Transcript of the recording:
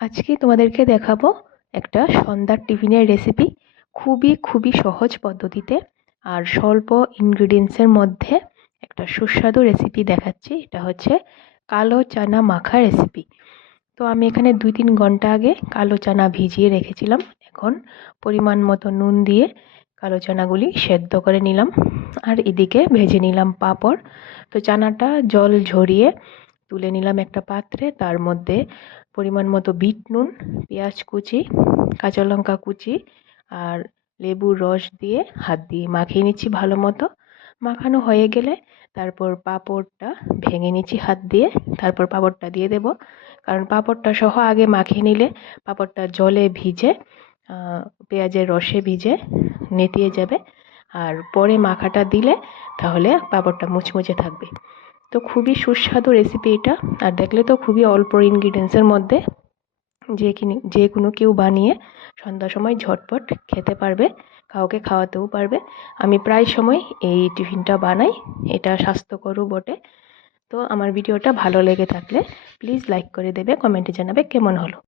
আজকে তোমাদেরকে দেখাবো একটা সন্ধ্যার টিফিনের রেসিপি। খুবই সহজ পদ্ধতিতে আর স্বল্প ইনগ্রিডিয়েন্টসের মধ্যে একটা সুস্বাদু রেসিপি দেখাচ্ছি। এটা হচ্ছে কালো চানা মাখা রেসিপি। তো আমি এখানে 2-3 ঘন্টা আগে কালো চানা ভিজিয়ে রেখেছিলাম। এখন পরিমাণ মতো নুন দিয়ে কালো চানাগুলি সেদ্ধ করে নিলাম, আর এদিকে ভেজে নিলাম পাঁপড়। তো চানাটা জল ঝরিয়ে তুলে নিলাম একটা পাত্রে। তার মধ্যে পরিমাণ মতো বিট নুন, পেঁয়াজ কুচি, কাঁচা লঙ্কা কুচি আর লেবুর রস দিয়ে হাত দিয়ে মাখিয়ে নিচ্ছি ভালো মতো। মাখানো হয়ে গেলে তারপর পাঁপড়টা ভেঙে নিচ্ছি হাত দিয়ে। তারপর পাঁপড়টা দিয়ে দেব, কারণ পাঁপড়টা সহ আগে মাখিয়ে নিলে পাঁপড়টা জলে ভিজে পেঁয়াজের রসে ভিজে নেতিয়ে যাবে, আর পরে মাখাটা দিলে তাহলে পাঁপড়টা মুচমুচে থাকবে। তো খুবই সুস্বাদু রেসিপি এটা, আর দেখলে তো খুবই অল্প ইনগ্রিডিয়েন্টসের মধ্যে যে কোনো কেউ বানিয়ে সন্ধ্যার সময় ঝটপট খেতে পারবে, কাউকে খাওয়াতেও পারবে। আমি প্রায় সময় এই টিফিনটা বানাই, এটা স্বাস্থ্যকরও বটে। তো আমার ভিডিওটা ভালো লেগে থাকলে প্লিজ লাইক করে দেবে, কমেন্টে জানাবে কেমন হলো।